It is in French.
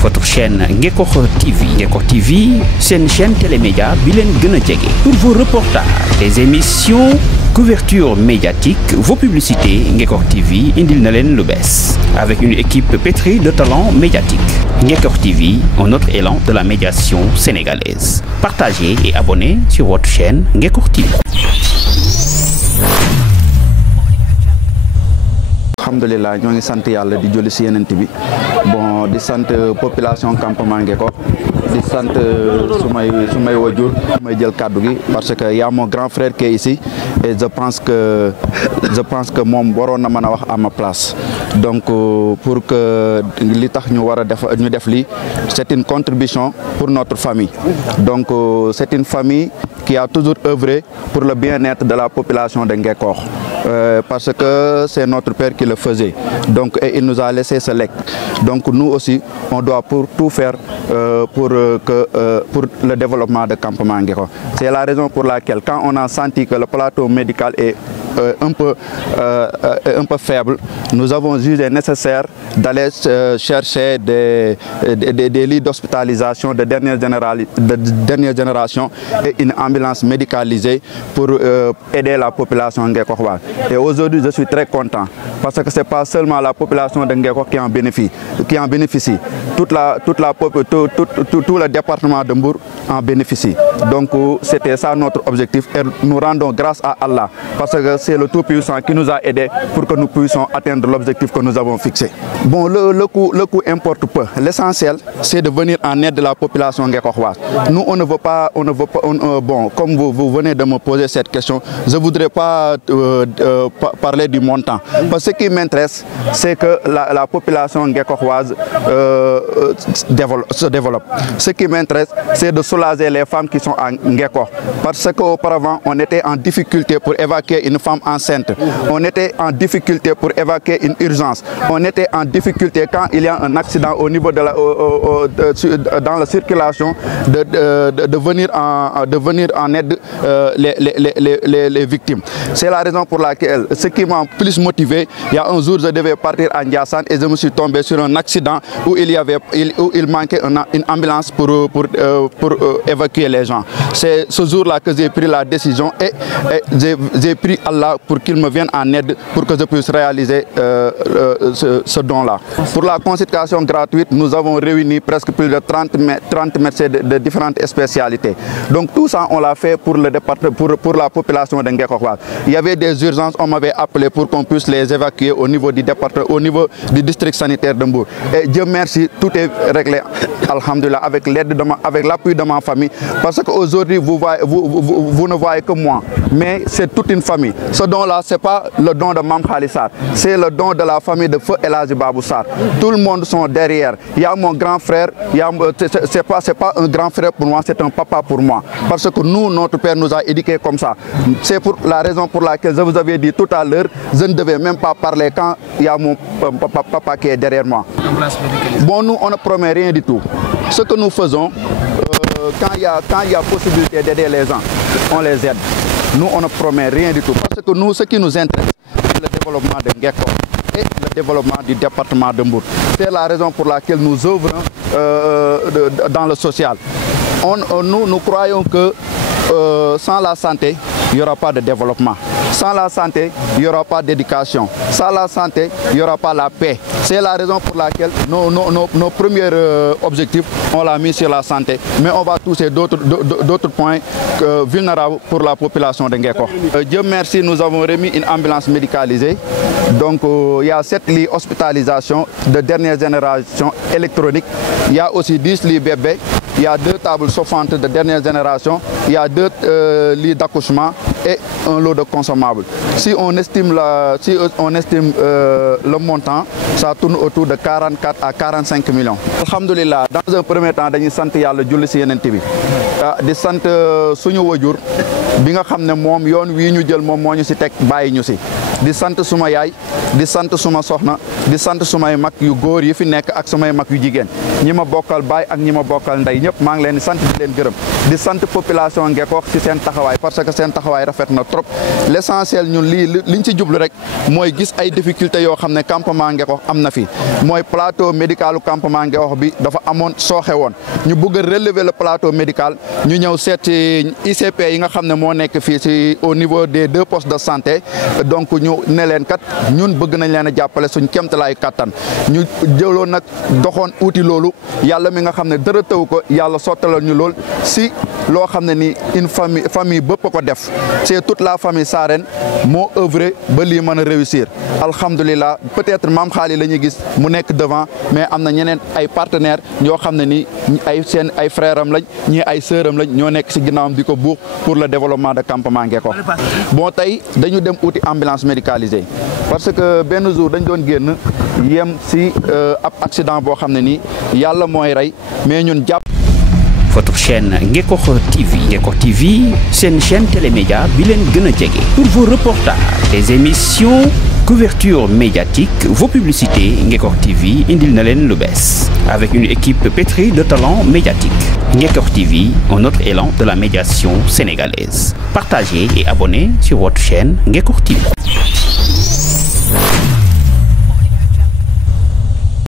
votre chaîne Ngekor TV. Ngekor TV, c'est une chaîne télémédia bilen gëna djégé. Pour vos reportages, des émissions, couverture médiatique, vos publicités, Ngekor TV indil na len lu bess. Avec une équipe pétrie de talents médiatiques. Ngekor TV, un autre élan de la médiation sénégalaise. Partagez et abonnez sur votre chaîne Ngekor TV. Alhamdulillah, ñoo ngi sant Yàlla di julli ci Yonent bi bon di sant population campement Ngekor di sant sumay wajur may jël kàddu gi parce que y a mon grand frère qui est ici et je pense que moom waroon na mën a wax à ma place donc pour que li tax ñu war a def lii c'est une contribution pour notre famille donc c'est une famille qui a toujours œuvré pour le bien-être de la population de Ngekor. Parce que c'est notre père qui le faisait. Donc, et il nous a laissé ce legs. Donc, nous aussi, on doit pour tout faire pour le développement de campement Ngekor. C'est la raison pour laquelle, quand on a senti que le plateau médical est un peu faible, nous avons jugé nécessaire d'aller chercher des lits d'hospitalisation de dernière génération et une ambulance médicalisée pour aider la population ngekoroise. Et aujourd'hui, je suis très content parce que ce n'est pas seulement la population de Ngekor qui en bénéficie. Tout le département de Mbour en bénéficie. Donc c'était ça notre objectif et nous rendons grâce à Allah parce que c'est le Tout-Puissant qui nous a aidés pour que nous puissions atteindre l'objectif que nous avons fixé. Bon, le coût importe peu. L'essentiel, c'est de venir en aide de la population ngekoroise. Nous, on ne veut pas, bon, comme vous venez de me poser cette question, je ne voudrais pas parler du montant. Parce que ce qui m'intéresse, c'est que la population ngekoroise se développe. Ce qui m'intéresse, c'est de soulager les femmes qui sont en Ngekor. Parce qu'auparavant, on était en difficulté pour évacuer une femme enceinte. On était en difficulté pour évacuer une urgence. On était en difficulté quand il y a un accident au niveau de dans la circulation de venir en aide les victimes. C'est la raison pour laquelle, ce qui m'a plus motivé, il y a un jour, je devais partir à Ndiassane et je me suis tombé sur un accident où il manquait une ambulance pour évacuer les gens. C'est ce jour-là que j'ai pris la décision et j'ai pris Allah pour qu'il me vienne en aide pour que je puisse réaliser ce don-là. Pour la consultation gratuite, nous avons réuni presque plus de 30 médecins de différentes spécialités. Donc tout ça, on l'a fait pour le département, pour la population de Ngekoroise. Il y avait des urgences, on m'avait appelé pour qu'on puisse les évacuer au niveau du département, au niveau du district sanitaire de Mbour. Et Dieu merci, tout est réglé, alhamdulillah, avec l'appui de ma famille. Parce qu'aujourd'hui, vous ne voyez que moi, mais c'est toute une famille. Ce don-là, ce n'est pas le don de Mam Khalissar, c'est le don de la famille de Feu El Hadji Babou Sarr. Tout le monde sont derrière. Il y a mon grand frère, c'est pas un grand frère pour moi, c'est un papa pour moi. Parce que nous, notre père nous a éduqués comme ça. C'est pour la raison pour laquelle je vous avais dit tout à l'heure, je ne devais même pas parler quand il y a mon papa qui est derrière moi. Bon, nous, on ne promet rien du tout. Ce que nous faisons, quand il y a possibilité d'aider les gens, on les aide. Nous, on ne promet rien du tout. Parce que nous, ce qui nous intéresse, c'est le développement de Ngekor et le développement du département de Mbour. C'est la raison pour laquelle nous œuvrons dans le social. Nous croyons que sans la santé, il n'y aura pas de développement. Sans la santé, il n'y aura pas d'éducation. Sans la santé, il n'y aura pas la paix. C'est la raison pour laquelle nos premiers objectifs, on l'a mis sur la santé. Mais on va toucher d'autres points vulnérables pour la population de Ngekor. Dieu merci, nous avons remis une ambulance médicalisée. Donc il y a 7 lits hospitalisation de dernière génération électronique. Il y a aussi 10 lits bébés. Il y a 2 tables chauffantes de dernière génération. Il y a 2 lits d'accouchement et un lot de consommables. Si on estime le montant, ça tourne autour de 44 à 45 millions. Alhamdulillah, dans un premier temps, dañuy sant Yàlla julli ci Yonent bi di sant suñu wajur bi nga xam ne moom yoon wii ñu jël moom moo ñu ci teg bàyyi ñu ci di sant suma yaay di sant suma soxna di sant sumay mag yu góor yi fi nekk ak sumay mag yu jigéen ñi ma bokkal baay ak ñi ma bokkal ndey ñëpp maa ngi leen di sant di leen gërëm di sant population Ngekoox ci seen taxawaay parce que seen taxawaay rafet na trop l'essentiel ñun liñ ci jublu rek mooy gis ay difficultés yoo xam ne campement Ngekoox am na fi mooy plateau médicalu campement Ngekoox bi dafa amoon sooxe woon ñu bëgg a relever le plateau médical ñu ñëw seet ci ICP yi nga xam ne moo nekk fii ci au niveau des 2 postes de santé donc ñu ne leen kat ñun bëgg nañ leen a jàppale suñ kéemtalaay kattan ñu jëloon nag doxoon uti loolu yàlla mi nga xam ne dara taw ko yàlla sottalal ñu lool si loo xam ne ni une famille bëpp ko def c'est toute la famille Sarène moo œuvré ba lii mën a réussir alhamdulilah peut-être maam xaali la ñuy gis mu nekk devant mais am na ñeneen ay partenaires ñoo xam ne ni ay frères am lañ ñii ay sœurs am lañ ñoo nekk si ginnaawam di ko buux pour le développement de campement Ngekoox bon tey dañu dem uti ambulance médicalisée parce que benn jour dañ doon génn yem si ab accident boo xam ne nii yàlla mooy rey mais ñun jàpp. Votre chaîne Ngekoox TV. Ngekoox TV, c'est une chaîne télémédia bilen gëna jege. Pour vos reportages, des émissions, couverture médiatique, vos publicités, Ngekoox TV indil na leen lu bees. Avec une équipe pétrie de talents médiatiques. Ngekoox TV, un autre élan de la médiation sénégalaise. Partagez et abonnez sur votre chaîne Ngekoox TV.